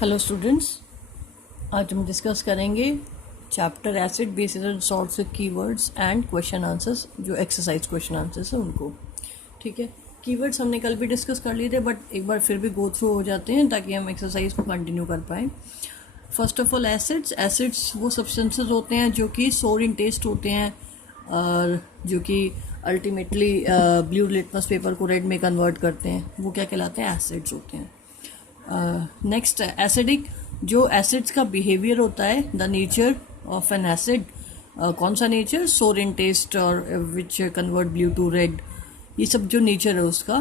Hello students, आज हम discuss करेंगे chapter acid basis and salts के कीवर्ड्स एंड क्वेश्चन आंसर्स, जो एक्सरसाइज क्वेश्चन आंसर्स हैं उनको। ठीक है, कीवर्ड्स हमने कल भी डिस्कस कर लिए थे, बट एक बार फिर भी गो थ्रू हो जाते हैं ताकि हम एक्सरसाइज को कंटिन्यू कर पाएँ। फर्स्ट ऑफ ऑल एसिड्स वो सब्सटेंसेस होते हैं जो कि सोर इन टेस्ट होते हैं और जो कि अल्टीमेटली ब्लू लिटमस पेपर को रेड में कन्वर्ट करते हैं। वो क्या कहलाते हैं? एसिड्स होते हैं। नेक्स्ट एसिडिक, जो एसिड्स का बिहेवियर होता है, the nature of an acid. कौन सा नेचर? सोर इन टेस्ट और which convert blue to red. ये सब जो नेचर है उसका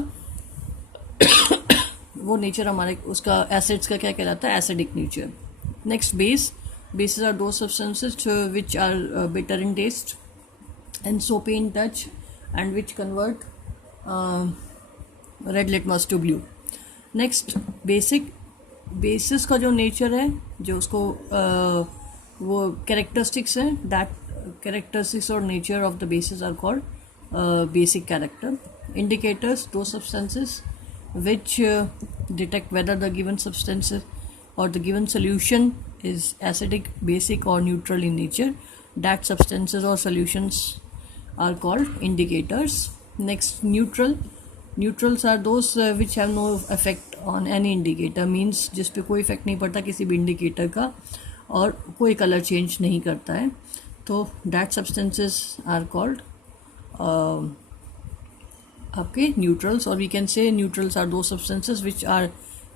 वो नेचर हमारे उसका एसिड्स का क्या कहलाता है? Acidic nature. Next bases are those substances which are bitter in taste and soapy in touch and which convert red litmus to blue. Next bases का जो नेचर है, जो उसको वो कैरेक्टरिस्टिक्स हैं, दैट कैरेक्टरिस्टिक्स और nature of the bases are called basic character. Indicators, those substances which detect whether the given substance or the given solution is acidic, basic or neutral in nature. That substances or solutions are called indicators. Next, neutrals are those which have no effect on any indicator, means जिस पे कोई effect नहीं पड़ता किसी भी indicator का और कोई कलर चेंज नहीं करता है, तो that substances are called आपके न्यूट्रल्स। और we can say neutrals are those substances which are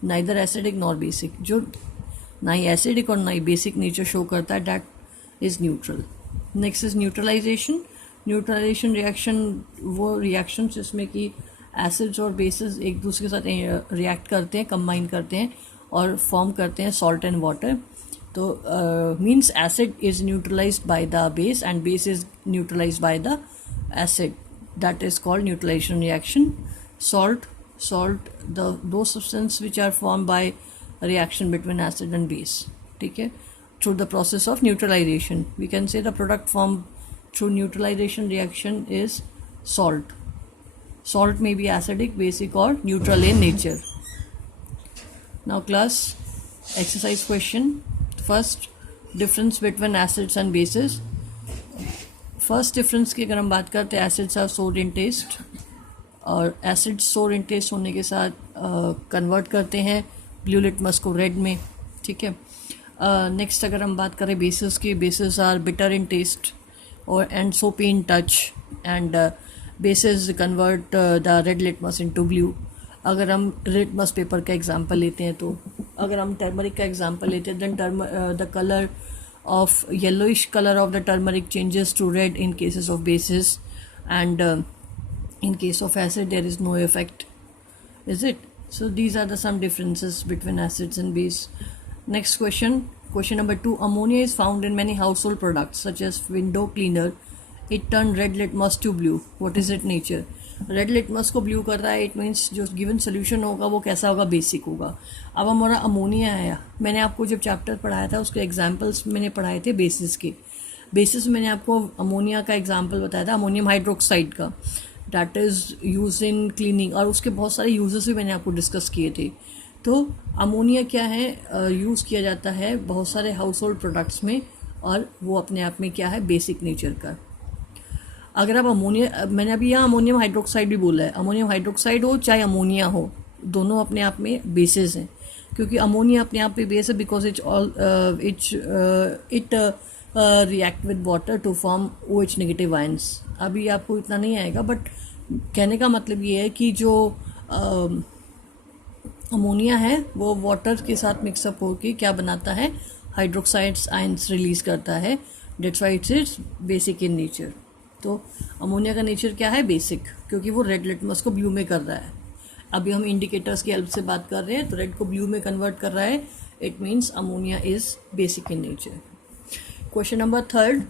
neither acidic nor basic, जो ना ही एसिडिक और ना ही बेसिक नेचर शो करता है, that is neutral. Next is neutralisation. Neutralisation reaction, वो रिएक्शन जिसमें कि एसिड्स और बेसिस एक दूसरे के साथ रिएक्ट करते हैं, कंबाइन करते हैं और फॉर्म करते हैं सॉल्ट एंड वाटर। तो means acid is neutralised by the base and base is neutralised by the acid, that is called neutralization reaction. Salt, those substances which are formed by a reaction between acid and base, ठीक है, through the process of neutralization. We can say the product formed through neutralization reaction is salt. Salt may be acidic, basic or neutral in nature. Now class, exercise question. First, difference between acids and bases. First difference की अगर हम बात करते हैं, acids are सोर in taste और acids सोर in test होने के साथ कन्वर्ट करते हैं ब्लू लिटमस को रेड में। ठीक है, नेक्स्ट अगर हम बात करें बेसिस की, bases are bitter in taste और and soapy in touch and bases convert the red litmus into blue. अगर हम लिटमस पेपर का एग्जांपल लेते हैं, तो अगर हम टर्मरिक का एग्जांपल लेते हैं, then the colour of yellowish color of the turmeric changes to red in cases of bases, and in case of acid there is no effect, is it? So these are the some differences between acids and base. Next question number 2. Ammonia is found in many household products such as window cleaner. It turned red litmus to blue. What is its nature? Red litmus को blue कर रहा है, it means जो given solution होगा वो कैसा होगा? Basic होगा। अब हमारा अमोनिया है, मैंने आपको जब चैप्टर पढ़ाया था उसके एग्जांपल्स मैंने पढ़ाए थे बेसिस के। बेसिस मैंने आपको अमोनिया का एग्जांपल बताया था, अमोनियम हाइड्रोक्साइड का, that is use in cleaning, और उसके बहुत सारे यूजेस भी मैंने आपको डिस्कस किए थे। तो अमोनिया क्या है? यूज़ किया जाता है बहुत सारे हाउस होल्ड प्रोडक्ट्स में और वो अपने आप में क्या है? बेसिक नेचर का। अगर आप अमोनिया, मैंने अभी यहाँ अमोनियम हाइड्रोक्साइड भी बोला है, अमोनियम हाइड्रोक्साइड हो चाहे अमोनिया हो, दोनों अपने आप में बेसिस हैं, क्योंकि अमोनिया अपने आप में बेस है because it react with water to form OH negative ions. अभी आपको इतना नहीं आएगा, बट कहने का मतलब ये है कि जो अमोनिया है वो वाटर के साथ मिक्सअप होकर क्या बनाता है? हाइड्रोक्साइड्स आयंस रिलीज करता है, that's why it is basic in nature. तो अमोनिया का नेचर क्या है? बेसिक, क्योंकि वो रेड लिटमस को ब्लू में कर रहा है। अभी हम इंडिकेटर्स की हेल्प से बात कर रहे हैं, तो रेड को ब्लू में कन्वर्ट कर रहा है, it means ammonia is basic in nature. Question number 3.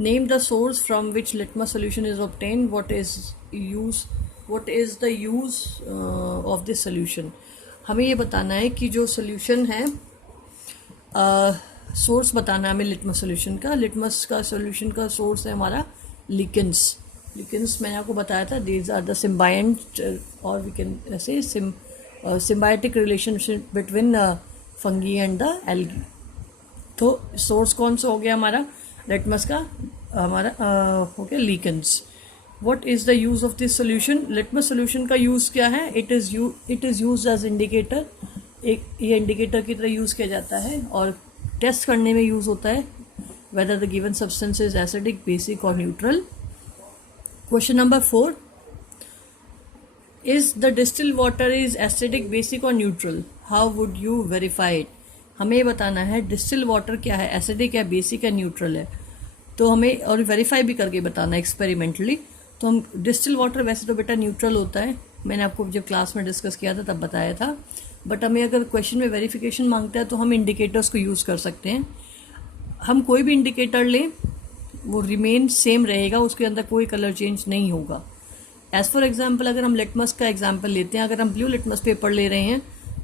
Name the source from which litmus solution is obtain. What is the use of this solution? हमें ये बताना है कि जो सोल्यूशन है, सोर्स बताना है हमें लिटमस सोल्यूशन का। लिटमस का सोल्यूशन का सोर्स है हमारा लिकेंस मैंने आपको बताया था, दीज आर द सिम्बायंट और we can say symbiotic relationship between fungi and the algae. तो सोर्स कौन सा हो गया हमारा लिटमस का, हमारा हो गया lichens. What is the use of this solution? Litmus solution का यूज़ क्या है? It is use as indicator, एक ये इंडिकेटर की तरह यूज़ किया जाता है और टेस्ट करने में यूज़ होता है whether the given substance is acidic, basic or neutral. Question number 4, is the distilled water is acidic, basic or neutral? How would you verify it? हमें ये बताना है डिस्टिल वाटर क्या है, एसिडिक है, बेसिक है, न्यूट्रल है। तो हमें और वेरीफाई भी करके बताना है एक्सपेरिमेंटली। तो हम डिस्टिल वाटर वैसे तो बेटा न्यूट्रल होता है, मैंने आपको जब क्लास में डिस्कस किया था तब बताया था, बट हमें अगर क्वेश्चन में वेरिफिकेशन मांगता है तो हम इंडिकेटर्स को यूज़ कर सकते हैं। हम कोई भी इंडिकेटर लें वो रिमेन सेम रहेगा, उसके अंदर कोई कलर चेंज नहीं होगा। एज़ फॉर एग्जांपल अगर हम लिटमस का एग्जांपल लेते हैं, अगर हम ब्लू लिटमस पेपर ले रहे हैं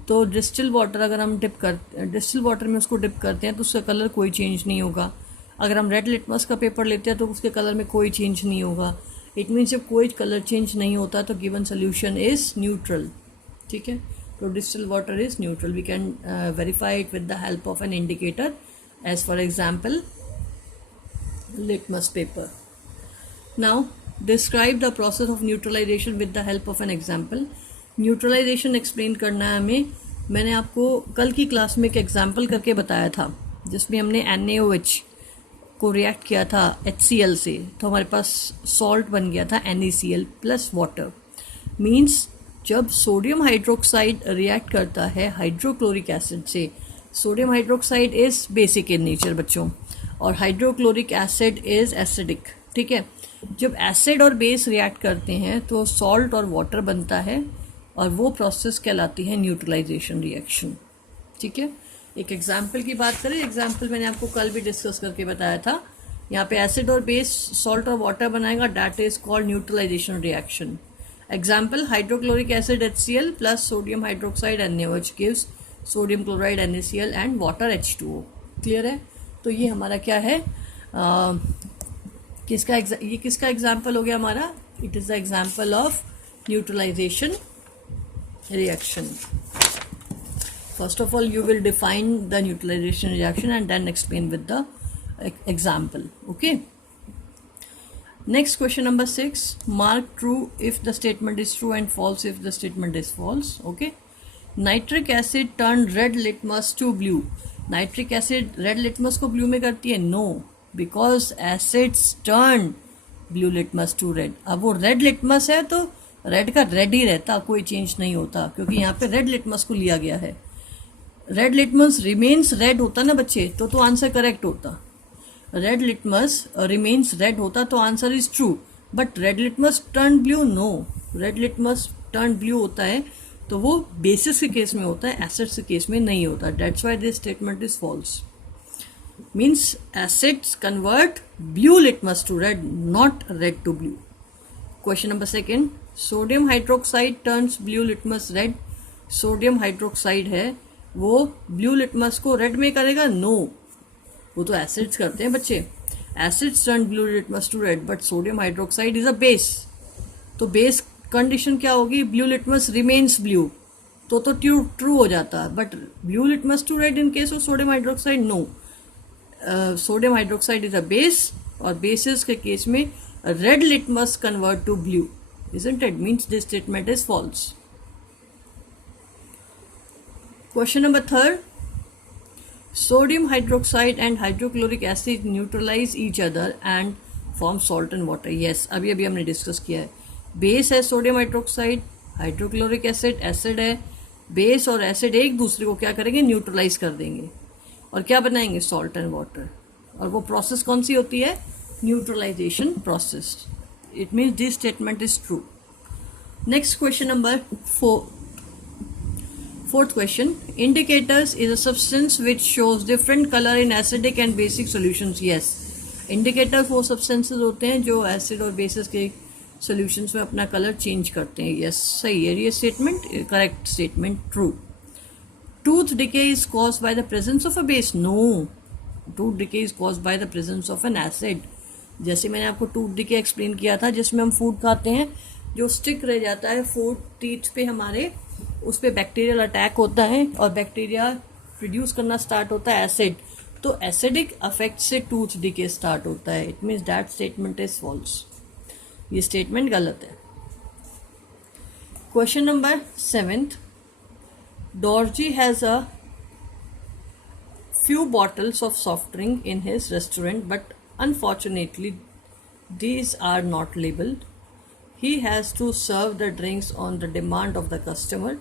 तो डिस्टिल वाटर अगर हम डिस्टिल वाटर में उसको डिप करते हैं तो उसका कलर कोई चेंज नहीं होगा। अगर हम रेड लिटमस का पेपर लेते हैं तो उसके कलर में कोई चेंज नहीं होगा। इट मीन्स जब कोई कलर चेंज नहीं होता तो गिवन सोल्यूशन इज़ न्यूट्रल। ठीक है, तो distil water is neutral. We can verify it with the help of an indicator, as for example litmus paper. Now describe the process of neutralization with the help of an example. Neutralisation explain करना है हमें। मैंने आपको कल की class में एक example करके बताया था जिसमें हमने NaOH को रिएक्ट किया था HCl से, तो हमारे पास सॉल्ट बन गया था NaCl प्लस वाटर। मीन्स जब सोडियम हाइड्रोक्साइड रिएक्ट करता है हाइड्रोक्लोरिक एसिड से, sodium hydroxide is basic in nature बच्चों, और हाइड्रोक्लोरिक एसिड इज एसिडिक। ठीक है, जब एसिड और बेस रिएक्ट करते हैं तो सॉल्ट और वाटर बनता है और वो प्रोसेस कहलाती है न्यूट्रलाइजेशन रिएक्शन। ठीक है, एक एग्जाम्पल की बात करें, एग्जाम्पल मैंने आपको कल भी डिस्कस करके बताया था। यहाँ पे एसिड और बेस सॉल्ट और वाटर बनाएगा, that is called neutralisation reaction. Example hydrochloric acid HCl plus sodium hydroxide NaOH gives sodium chloride NaCl and water H2O। Clear है? तो ये हमारा क्या है, ये किसका एग्जाम्पल हो गया हमारा? It is the example of neutralisation reaction. First of all you will define the neutralisation reaction and then explain with the example. Okay, next question number 6, mark true if the statement is true and false if the statement is false. Okay, nitric acid turn red litmus to blue. Nitric acid red litmus को blue में करती है? No, because acids turn blue litmus to red. अब वो red litmus है तो red का red ही रहता, कोई चेंज नहीं होता, क्योंकि यहाँ पे रेड लिटमस को लिया गया है। रेड लिटमस रिमेन्स रेड होता ना बच्चे, तो आंसर करेक्ट होता। रेड लिटमस रिमेन्स रेड होता तो answer is true, but red litmus turn blue, no, red litmus turn blue होता है तो वो बेसिस के केस में होता है, एसिड्स के केस में नहीं होता। That's why this statement is false. Means acids convert blue litmus to red, not red to blue. Question number 2, sodium hydroxide turns blue litmus red. Sodium hydroxide है वो ब्लू लिटमस को red में करेगा? No, वो तो acids करते हैं बच्चे। Acids turn blue litmus to red, but sodium hydroxide is a base. तो बेस कंडीशन क्या होगी? ब्लू लिटमस रिमेन्स ब्लू, तो ट्रू हो जाता। But blue litmus to red in case of sodium hydroxide, no, sodium hydroxide is a base, और bases के case में red litmus convert to blue, isn't it? Means this statement is false. Question number 3, sodium hydroxide and hydrochloric acid neutralize each other and form salt and water. Yes, अभी हमने discuss किया है। Base है sodium hydroxide, hydrochloric acid acid है, base और acid एक दूसरे को क्या करेंगे? न्यूट्रलाइज कर देंगे और क्या बनाएंगे? Salt and water. और वो प्रोसेस कौन सी होती है? Neutralisation process. It means this statement is true. Next question number 4. Fourth question. Indicators is a substance which shows different color in acidic and basic solutions. Yes. Indicator वो substances होते हैं जो acid और bases के solutions में अपना color change करते हैं. Yes, सही है ये statement, correct statement, true. Tooth decay is caused by the presence of a base. No. Tooth decay is caused by the presence of an acid. जैसे मैंने आपको टूथ डिके एक्सप्लेन किया था, जिसमें हम फूड खाते हैं, जो स्टिक रह जाता है फूड टीथ पे हमारे, उस पर बैक्टीरियल अटैक होता है और बैक्टीरिया प्रोड्यूस करना स्टार्ट होता है एसिड, तो एसिडिक अफेक्ट से टूथ डिके स्टार्ट होता है. It means that statement is false. ये स्टेटमेंट गलत है. Question number 7. Dorji has a few bottles of soft drink in his restaurant, but unfortunately these are not labeled. He has to serve the drinks on the demand of the customer.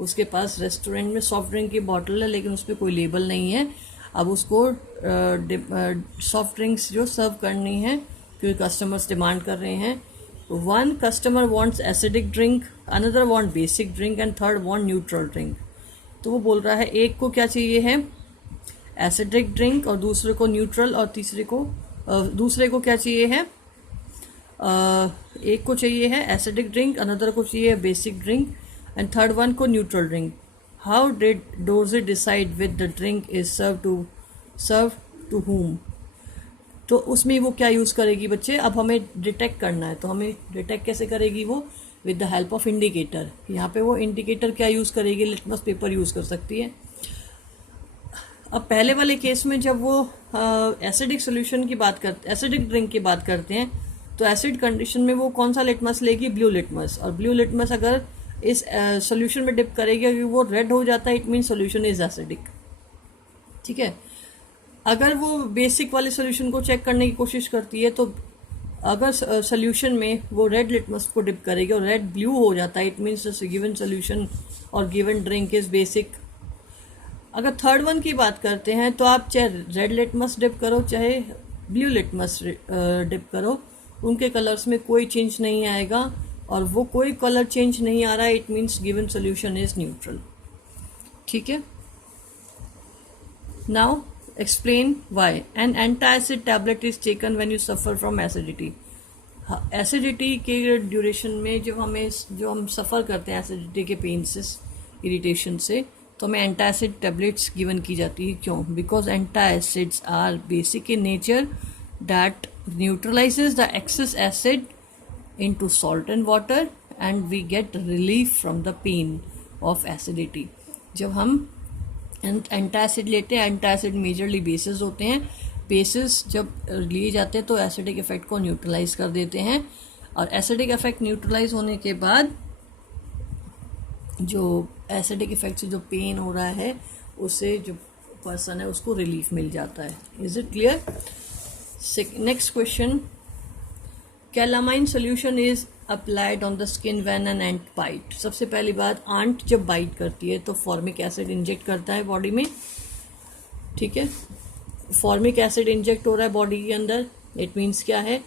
उसके पास restaurant में soft drink की bottle है लेकिन उस पर कोई label नहीं है. अब उसको सॉफ्ट ड्रिंक्स जो सर्व करनी है क्योंकि कस्टमर्स डिमांड कर रहे हैं. One customer wants acidic drink, another want basic drink and third want neutral drink. तो वो बोल रहा है एक को क्या चाहिए है एसिडिक ड्रिंक और दूसरे को न्यूट्रल और दूसरे को क्या चाहिए है एक को चाहिए है एसिडिक ड्रिंक, अनदर को चाहिए basic drink and third one को neutral drink. How did Dorji decide with the drink is serve to whom? तो उसमें वो क्या यूज़ करेगी बच्चे. अब हमें डिटेक्ट करना है तो हमें डिटेक्ट कैसे करेगी वो with the help of indicator. यहाँ पे वो इंडिकेटर क्या यूज़ करेगी, लिटमस पेपर यूज़ कर सकती है. अब पहले वाले केस में जब वो एसिडिक सोल्यूशन की बात करते एसिडिक ड्रिंक की बात करते हैं तो एसिड कंडीशन में वो कौन सा लिटमस लेगी, ब्लू लिटमस. और ब्लू लिटमस अगर इस सोल्यूशन में डिप करेगी अगर वो रेड हो जाता है it mean solution is acidic. ठीक है. अगर वो बेसिक वाले सोल्यूशन को चेक करने की कोशिश करती है तो अगर सोल्यूशन में वो रेड लिटमस को डिप करेगी और रेड ब्लू हो जाता है इट मीन्स गिवन सोल्यूशन और गिवन ड्रिंक इज बेसिक. अगर थर्ड वन की बात करते हैं तो आप चाहे रेड लिटमस डिप करो चाहे ब्लू लिटमस डिप करो उनके कलर्स में कोई चेंज नहीं आएगा और वो कोई कलर चेंज नहीं आ रहा है it means given solution is neutral. ठीक है. Now explain why an antacid tablet is taken when you suffer from acidity. Acidity के ड्यूरेशन में जो हम सफ़र करते हैं एसिडिटी के पेन से इरिटेशन से तो हमें एंटासिड टैबलेट्स गिवन की जाती है. क्यों? Because antacids are basic in nature that neutralises the excess acid into salt and water and we get relief from the pain of acidity. जब हम एंटासिड लेते हैं एंटासिड मेजरली बेसिस होते हैं. बेसिस जब लिए जाते हैं तो एसिडिक इफेक्ट को न्यूट्रलाइज कर देते हैं और एसिडिक इफेक्ट न्यूट्रलाइज होने के बाद जो एसिडिक इफेक्ट से जो पेन हो रहा है उससे जो पर्सन है उसको रिलीफ मिल जाता है. Is it clear? Next question. Calamine solution is applied on the skin when an ant bite. सबसे पहली बात आंट जब बाइट करती है तो फॉर्मिक एसिड इंजेक्ट करता है बॉडी में. ठीक है. फॉर्मिक एसिड इंजेक्ट हो रहा है बॉडी के अंदर इट मीन्स क्या है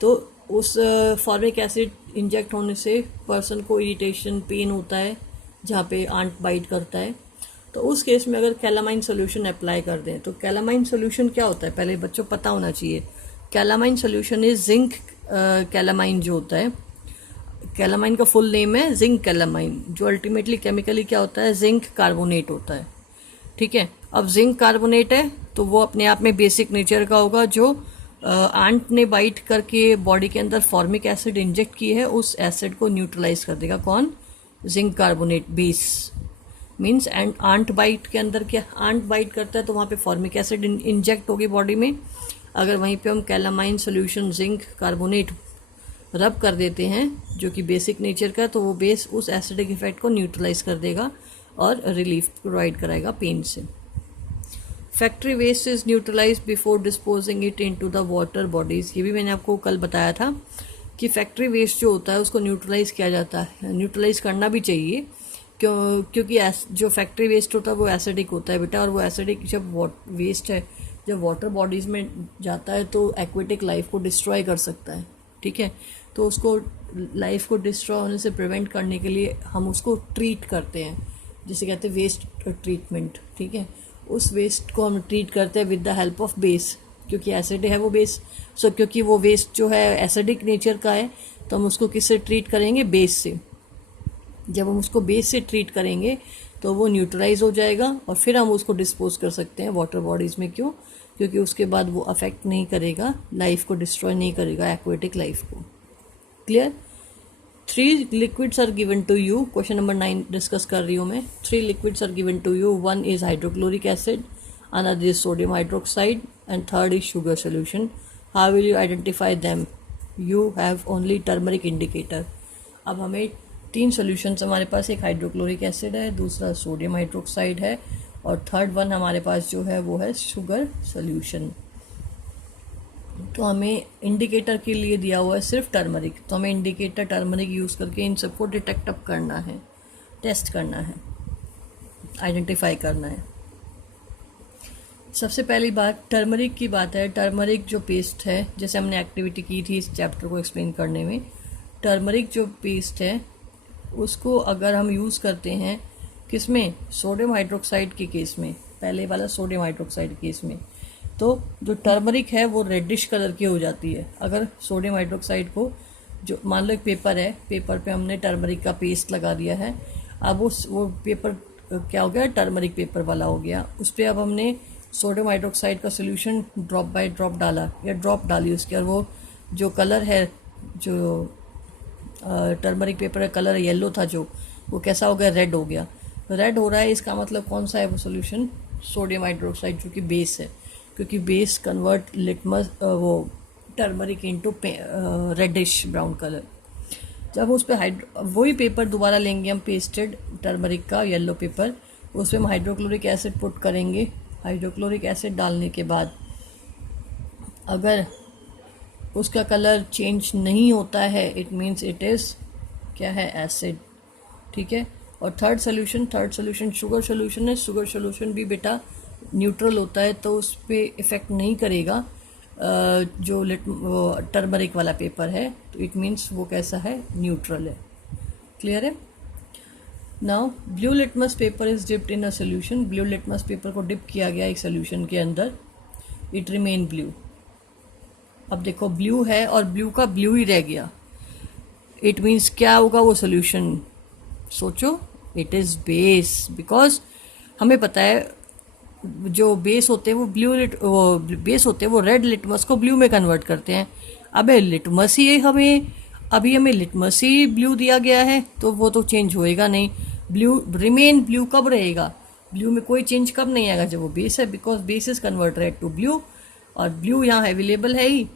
तो उस फॉर्मिक एसिड इंजेक्ट होने से पर्सन को इरिटेशन पेन होता है जहाँ पे आंट बाइट करता है. तो उस केस में अगर कैलामाइन सोल्यूशन अप्लाई कर दें तो कैलामाइन सोल्यूशन क्या होता है पहले बच्चों पता होना चाहिए. Calamine solution is zinc calamine जो होता है. कैलामाइन का फुल नेम है जिंक कैलामाइन जो अल्टीमेटली केमिकली क्या होता है जिंक कार्बोनेट होता है. ठीक है. अब जिंक कार्बोनेट है तो वो अपने आप में बेसिक नेचर का होगा. जो आंट ने बाइट करके बॉडी के अंदर फॉर्मिक एसिड इंजेक्ट की है उस एसिड को न्यूट्रलाइज कर देगा. कौन? Zinc carbonate base means and ant bite के अंदर क्या आंट बाइट करता है तो वहाँ पे फॉर्मिक एसिड इंजेक्ट होगी बॉडी में. अगर वहीं पे हम कैलामाइन सोल्यूशन जिंक कार्बोनेट रब कर देते हैं जो कि बेसिक नेचर का तो वो बेस उस एसिडिक इफेक्ट को न्यूट्रलाइज कर देगा और रिलीफ प्रोवाइड कराएगा पेन से. Factory waste is neutralise before disposing it into the water bodies. ये भी मैंने आपको कल बताया था कि फैक्ट्री वेस्ट जो होता है उसको न्यूट्रलाइज किया जाता है. न्यूट्रलाइज करना भी चाहिए क्योंकि जो फैक्ट्री वेस्ट होता है वो एसिडिक होता है बेटा और वो एसिडिक जब वेस्ट है जब वाटर बॉडीज़ में जाता है तो एक्वेटिक लाइफ को डिस्ट्रॉय कर सकता है. ठीक है. तो उसको लाइफ को डिस्ट्रॉय होने से प्रिवेंट करने के लिए हम उसको ट्रीट करते हैं जिसे कहते हैं वेस्ट ट्रीटमेंट. ठीक है. उस वेस्ट को हम ट्रीट करते हैं with the help of base क्योंकि एसिड है वो बेस. सो क्योंकि वो वेस्ट जो है एसिडिक नेचर का है तो हम उसको किससे ट्रीट करेंगे? बेस से. जब हम उसको बेस से ट्रीट करेंगे तो वो न्यूट्रलाइज हो जाएगा और फिर हम उसको डिस्पोज कर सकते हैं वाटर बॉडीज़ में. क्यों? क्योंकि उसके बाद वो अफेक्ट नहीं करेगा लाइफ को डिस्ट्रॉय नहीं करेगा एक्वेटिक लाइफ को. Clear? 3 liquids are given to you. Question number 9 discuss कर रही हूँ मैं. 3 liquids are given to you. One is hydrochloric acid, another is sodium hydroxide, and third is sugar solution. How will you identify them? You have only turmeric indicator. अब हमें 3 solutions हमारे पास, एक hydrochloric acid है, दूसरा sodium hydroxide है, और third one हमारे पास जो है वो है शुगर सॉल्यूशन. तो हमें इंडिकेटर के लिए दिया हुआ है सिर्फ टर्मरिक, तो हमें इंडिकेटर टर्मरिक यूज़ करके इन सबको डिटेक्ट अप करना है, टेस्ट करना है, आइडेंटिफाई करना है. सबसे पहली बात टर्मरिक की बात है. टर्मरिक जो पेस्ट है, जैसे हमने एक्टिविटी की थी इस चैप्टर को एक्सप्लेन करने में, टर्मरिक जो पेस्ट है उसको अगर हम यूज़ करते हैं किसमें, सोडियम हाइड्रोक्साइड के केस में, पहले वाला सोडियम हाइड्रोक्साइड केस में, तो जो टर्मरिक है वो रेडिश कलर की हो जाती है. अगर सोडियम हाइड्रोक्साइड को, जो मान लो एक पेपर है, पेपर पे हमने टर्मरिक का पेस्ट लगा दिया है, अब वो पेपर क्या हो गया, टर्मरिक पेपर वाला हो गया. उस पर अब हमने सोडियम हाइड्रोक्साइड का सोल्यूशन ड्रॉप बाय ड्रॉप डाला या ड्रॉप डाली उसके, और वो जो कलर है, जो टर्मरिक पेपर का कलर येलो था, जो वो कैसा हो गया, रेड हो गया. रेड हो रहा है, इसका मतलब कौन सा है वो सोल्यूशन, सोडियम हाइड्रोक्साइड, जो कि बेस है, क्योंकि बेस कन्वर्ट लिटमस वो turmeric into reddish brown colour. जब उस पर वही पेपर दोबारा लेंगे हम, पेस्टेड टर्मरिक का येलो पेपर, उस पर हम हाइड्रोक्लोरिक एसिड पुट करेंगे. हाइड्रोक्लोरिक एसिड डालने के बाद अगर उसका कलर चेंज नहीं होता है, इट मीन्स इट इज़ क्या है, एसिड. ठीक है. और थर्ड सोल्यूशन शुगर सोल्यूशन है. शुगर सोल्यूशन भी बेटा न्यूट्रल होता है, तो उस पर इफ़ेक्ट नहीं करेगा जो टर्मरिक वाला पेपर है, तो इट मीन्स वो कैसा है, न्यूट्रल है. क्लियर है. Now blue litmus paper is dipped in a solution. Blue litmus paper को डिप किया गया एक सोल्यूशन के अंदर, इट रिमेन ब्लू. अब देखो ब्लू है और ब्लू का ब्लू ही रह गया, इट मीन्स क्या होगा वो सोल्यूशन, सोचो, इट इज़ बेस. बिकॉज हमें पता है जो बेस होते हैं वो बेस होते हैं वो रेड लिटमस को ब्लू में कन्वर्ट करते हैं. अबे लिटमस ही हमें लिटमस ही ब्लू दिया गया है, तो वो तो चेंज होएगा नहीं. ब्लू रिमेन ब्लू कब रहेगा, ब्लू में कोई चेंज कब नहीं आएगा, जब वो बेस है, because base is convert red to blue, और ब्लू यहाँ अवेलेबल है ही,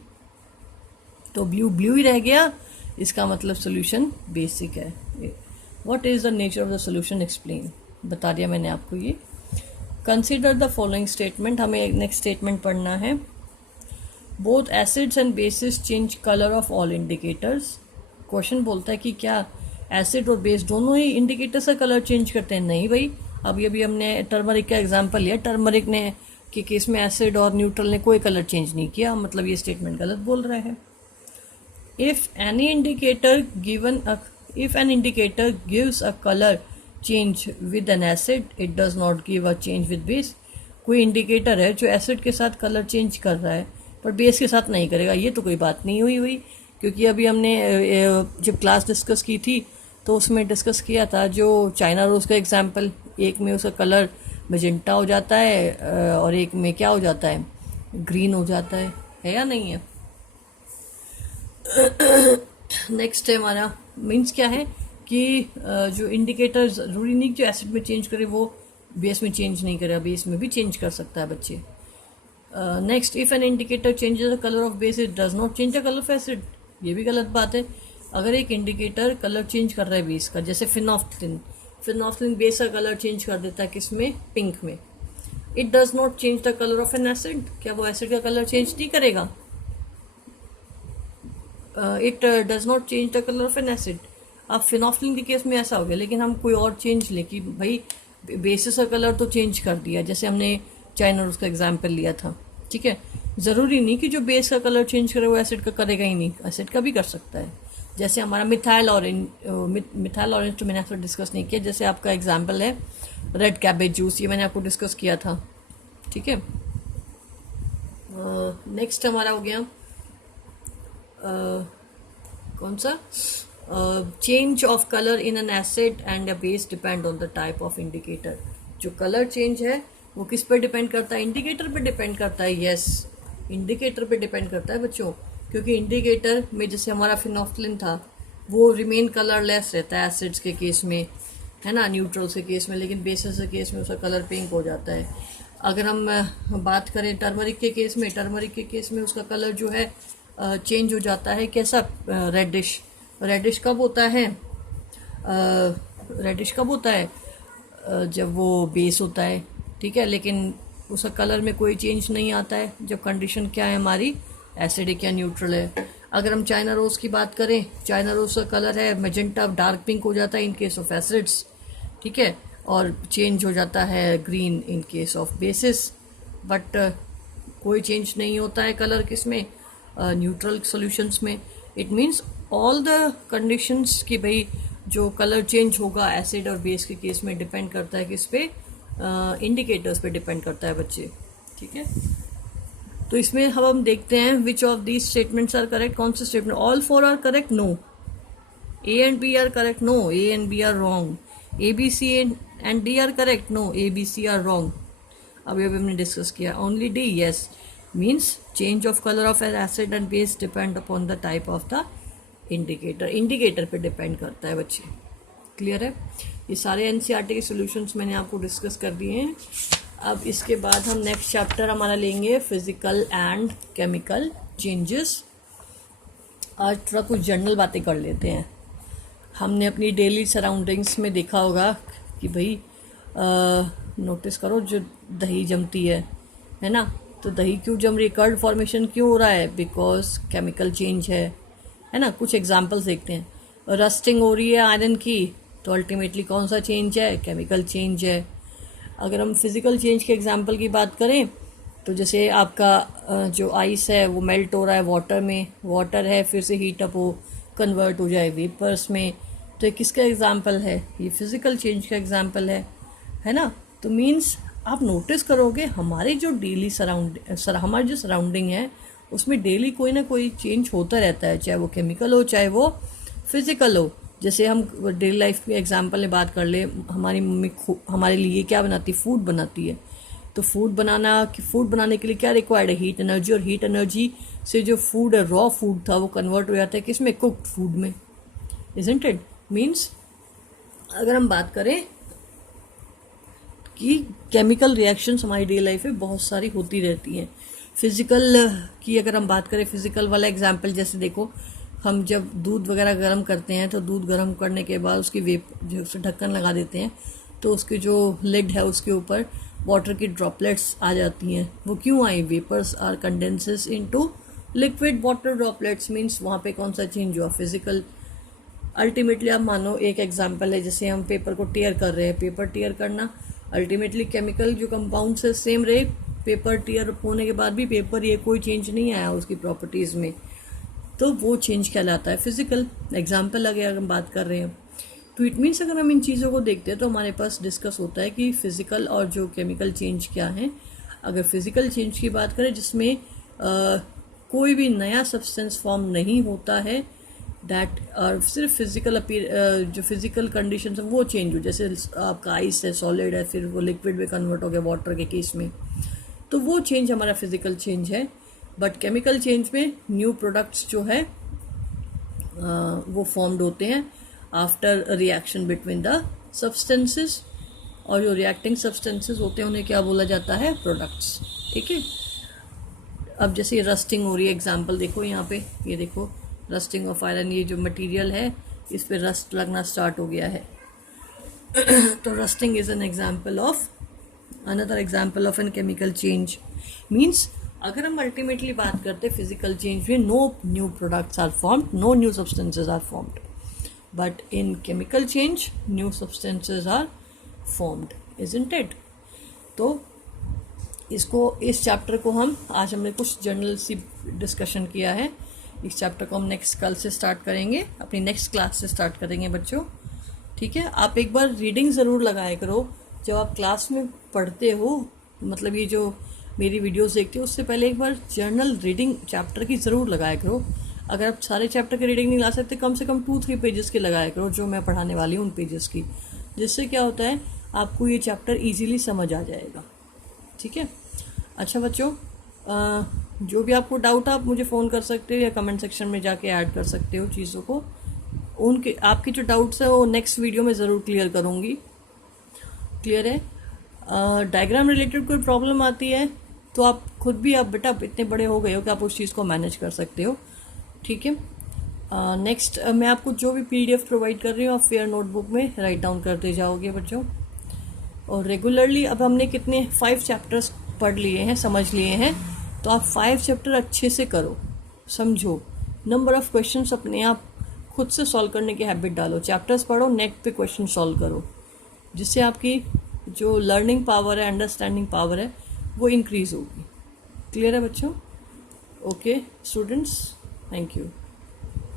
तो ब्लू ही रह गया. इसका मतलब सोल्यूशन बेसिक है. What is the nature of the solution, explain, बता दिया मैंने आपको ये. कंसिडर द फॉलोइंग स्टेटमेंट, हमें नेक्स्ट स्टेटमेंट पढ़ना है. Both acids and bases change colour of all indicators. Question बोलता है कि क्या एसिड और बेस दोनों ही इंडिकेटर्स का कलर चेंज करते हैं. नहीं भाई, अभी हमने टर्मरिक का एग्जांपल लिया, टर्मरिक ने के केस में एसिड और न्यूट्रल ने कोई कलर चेंज नहीं किया, मतलब ये स्टेटमेंट गलत बोल रहे हैं. If an indicator gives a colour change with N acid, it does not give a change with base. कोई इंडिकेटर है जो एसिड के साथ कलर चेंज कर रहा है पर बेस के साथ नहीं करेगा, ये तो कोई बात नहीं हुई. क्योंकि अभी हमने जब क्लास डिस्कस की थी तो उसमें डिस्कस किया था जो चाइना रोज़ का एग्जाम्पल, एक में उसका कलर मैजेंटा हो जाता है और एक में क्या हो जाता है, ग्रीन हो जाता है या नहीं है. नेक्स्ट है हमारा मीन्स क्या है कि जो इंडिकेटर ज़रूरी नहीं जो एसिड में चेंज करे वो बेस में चेंज नहीं करेगा, बेस में भी चेंज कर सकता है बच्चे. Next, if an indicator changes the colour of base, it does not change the colour of acid. ये भी गलत बात है. अगर एक इंडिकेटर कलर चेंज कर रहा है बेस का, जैसे फिनॉफ्थलिन बेस का कलर चेंज कर देता है किसमें, पिंक में, it does not change the colour of an acid. क्या वो एसिड का कलर चेंज नहीं करेगा? It does not change the colour of an acid. अब फिनॉफ्थलिन के केस में ऐसा हो गया, लेकिन हम कोई और चेंज लें कि भाई बेसिस का कलर तो चेंज कर दिया, जैसे हमने चाइना उसका एग्जाम्पल लिया था. ठीक है, ज़रूरी नहीं कि जो बेस का कलर चेंज करे वो एसिड का करेगा ही नहीं, एसिड का भी कर सकता है. जैसे हमारा मिथाइल ऑरेंज तो मैंने आपसे डिस्कस नहीं किया. जैसे आपका एग्जाम्पल है रेड कैबेज जूस, ये मैंने आपको डिस्कस किया था. ठीक है. नेक्स्ट हमारा हो गया कौन सा, change of colour in an acid and a base depend on the type of indicator. जो कलर चेंज है वो किस पर डिपेंड करता है, इंडिकेटर पे डिपेंड करता है. यस, इंडिकेटर पे डिपेंड करता है बच्चों, क्योंकि इंडिकेटर में जैसे हमारा फिनॉफ्थलिन था, वो रिमेन कलरलेस रहता है एसिड्स के केस में, है ना, न्यूट्रल्स के केस में, लेकिन बेसिस के केस में उसका कलर पिंक हो जाता है। अगर हम बात करें टर्मरिक के केस में, टर्मरिक के केस में उसका कलर जो है चेंज हो जाता है, कैसा, रेडिश। रेडिश कब होता है, रेडिश कब होता है, जब वो बेस होता है, ठीक है, लेकिन उसका कलर में कोई चेंज नहीं आता है जब कंडीशन क्या है हमारी, एसिडिक या न्यूट्रल है। अगर हम चाइना रोज़ की बात करें, चाइना रोज़ का कलर है मेजेंटा, डार्क पिंक हो जाता है इन केस ऑफ एसिड्स, ठीक है, और चेंज हो जाता है green in case of basis, but कोई चेंज नहीं होता है कलर किसमें, न्यूट्रल सॉल्यूशंस में। It means all the conditions कि भाई जो कलर चेंज होगा एसिड और बेस के केस में डिपेंड करता है किस पे, इंडिकेटर्स पे डिपेंड करता है बच्चे, ठीक है। तो इसमें हम देखते हैं which of these statements are correct, कौन से statement, all four are correct, no, A and B are correct, no, A and B are wrong, A B C and D are correct, no, A B C are wrong. अभी हमने discuss किया, only D yes, means change of colour of an acid and base depend upon the type of the indicator, indicator पे depend करता है बच्चे, clear है। ये सारे एनसीईआरटी के सॉल्यूशंस मैंने आपको डिस्कस कर दिए हैं। अब इसके बाद हम नेक्स्ट चैप्टर हमारा लेंगे फिजिकल एंड केमिकल चेंजेस। आज थोड़ा कुछ जनरल बातें कर लेते हैं। हमने अपनी डेली सराउंडिंग्स में देखा होगा कि भाई नोटिस करो, जो दही जमती है ना, तो दही क्यों जम रही है, कर्ड फॉर्मेशन क्यों हो रहा है, बिकॉज केमिकल चेंज है ना। कुछ एग्जांपल्स देखते हैं, रस्टिंग हो रही है आयरन की, तो अल्टीमेटली कौन सा चेंज है, केमिकल चेंज है। अगर हम फिजिकल चेंज के एग्जांपल की बात करें, तो जैसे आपका जो आइस है वो मेल्ट हो रहा है वाटर में, वाटर है फिर से हीट अप हो कन्वर्ट हो जाए वेपर्स में, तो ये किसका एग्जांपल है, ये फिजिकल चेंज का एग्जांपल है ना। तो मीन्स आप नोटिस करोगे हमारी जो डेली हमारी जो सराउंडिंग है उसमें डेली कोई ना कोई चेंज होता रहता है, चाहे वो केमिकल हो चाहे वो फिजिकल हो। जैसे हम डेली लाइफ के एग्जांपल में बात कर ले, हमारी मम्मी हमारे लिए क्या बनाती, फूड बनाती है, तो फूड बनाने के लिए क्या रिक्वायर्ड है, हीट एनर्जी, और हीट एनर्जी से जो फूड है, रॉ फूड था, वो कन्वर्ट हो जाता है किसमें, कुक्ड फूड में, इजंट इट। मीन्स अगर हम बात करें कि केमिकल रिएक्शंस हमारी डेली लाइफ में बहुत सारी होती रहती हैं। फिजिकल की अगर हम बात करें, फिजिकल वाला एग्जांपल जैसे देखो, हम जब दूध वगैरह गर्म करते हैं तो दूध गर्म करने के बाद उसकी जो उसे ढक्कन लगा देते हैं, तो उसकी जो लिड है उसके ऊपर वाटर की ड्रॉपलेट्स आ जाती हैं। वो क्यों आई, vapours are condenses into liquid water droplets, means वहाँ पे कौन सा चेंज हुआ, फिजिकल। अल्टीमेटली आप मानो एक एग्जांपल है, जैसे हम पेपर को टेयर कर रहे हैं, पेपर टेयर करना अल्टीमेटली केमिकल जो कंपाउंड से सेम रहे, पेपर टेयर होने के बाद भी पेपर ये कोई चेंज नहीं आया उसकी प्रॉपर्टीज़ में, तो वो चेंज कहलाता है फिजिकल। एग्जाम्पल लगे अगर हम बात कर रहे हैं, तो इट मीन्स अगर हम इन चीज़ों को देखते हैं तो हमारे पास डिस्कस होता है कि फिजिकल और जो केमिकल चेंज क्या है। अगर फिजिकल चेंज की बात करें जिसमें कोई भी नया सब्सटेंस फॉर्म नहीं होता है, दैट और सिर्फ फिजिकल जो फिजिकल कंडीशन है वो चेंज हो, जैसे आपका आइस है सॉलिड है फिर वो लिक्विड में कन्वर्ट हो गया वाटर के केस में, तो वो चेंज हमारा फिजिकल चेंज है। बट केमिकल चेंज में न्यू प्रोडक्ट्स जो है वो फॉर्म्ड होते हैं after reaction between the substances, और जो रिएक्टिंग सब्सटेंसेस होते हैं उन्हें क्या बोला जाता है, प्रोडक्ट्स, ठीक है। अब जैसे रस्टिंग हो रही है, एग्जांपल देखो यहाँ पे, ये देखो रस्टिंग ऑफ आयरन, ये जो मटेरियल है इस पे रस्ट लगना स्टार्ट हो गया है तो rusting is an example of, another example of an chemical change. Means अगर हम अल्टीमेटली बात करते हैं फिजिकल चेंज में, no new products are formed, no new substances are formed, but in chemical change new substances are formed, isn't it. तो इस chapter को आज हमने कुछ जनरल सी डिस्कशन किया है, इस चैप्टर को हम नेक्स्ट कल से स्टार्ट करेंगे, अपनी नेक्स्ट क्लास से स्टार्ट करेंगे बच्चों, ठीक है। आप एक बार रीडिंग ज़रूर लगाया करो जब आप क्लास में पढ़ते हो, मतलब ये जो मेरी वीडियोस देखते हो उससे पहले एक बार जर्नल रीडिंग चैप्टर की ज़रूर लगाया करो। अगर आप सारे चैप्टर की रीडिंग नहीं ला सकते, कम से कम 2-3 पेजेस की लगाया करो जो मैं पढ़ाने वाली हूँ उन पेजेस की, जिससे क्या होता है आपको ये चैप्टर ईजीली समझ आ जाएगा, ठीक है। अच्छा बच्चों, जो भी आपको डाउट आप मुझे फ़ोन कर सकते हो या कमेंट सेक्शन में जाके ऐड कर सकते हो चीज़ों को, उनके आपके जो डाउट्स है वो नेक्स्ट वीडियो में ज़रूर क्लियर करूँगी। क्लियर है? डायग्राम रिलेटेड कोई प्रॉब्लम आती है तो आप खुद भी, आप बेटा इतने बड़े हो गए हो कि आप उस चीज़ को मैनेज कर सकते हो। ठीक है? नेक्स्ट मैं आपको जो भी PDF प्रोवाइड कर रही हूँ आप फेयर नोटबुक में राइट डाउन करते जाओगे बच्चों। और रेगुलरली अब हमने कितने 5 चैप्टर्स पढ़ लिए हैं, समझ लिए हैं, तो आप 5 चैप्टर अच्छे से करो, समझो। नंबर ऑफ़ क्वेश्चंस अपने आप खुद से सॉल्व करने की हैबिट डालो। चैप्टर्स पढ़ो, नेट पे क्वेश्चन सॉल्व करो, जिससे आपकी जो लर्निंग पावर है, अंडरस्टैंडिंग पावर है, वो इंक्रीज़ होगी। क्लियर है बच्चों? Okay students, thank you.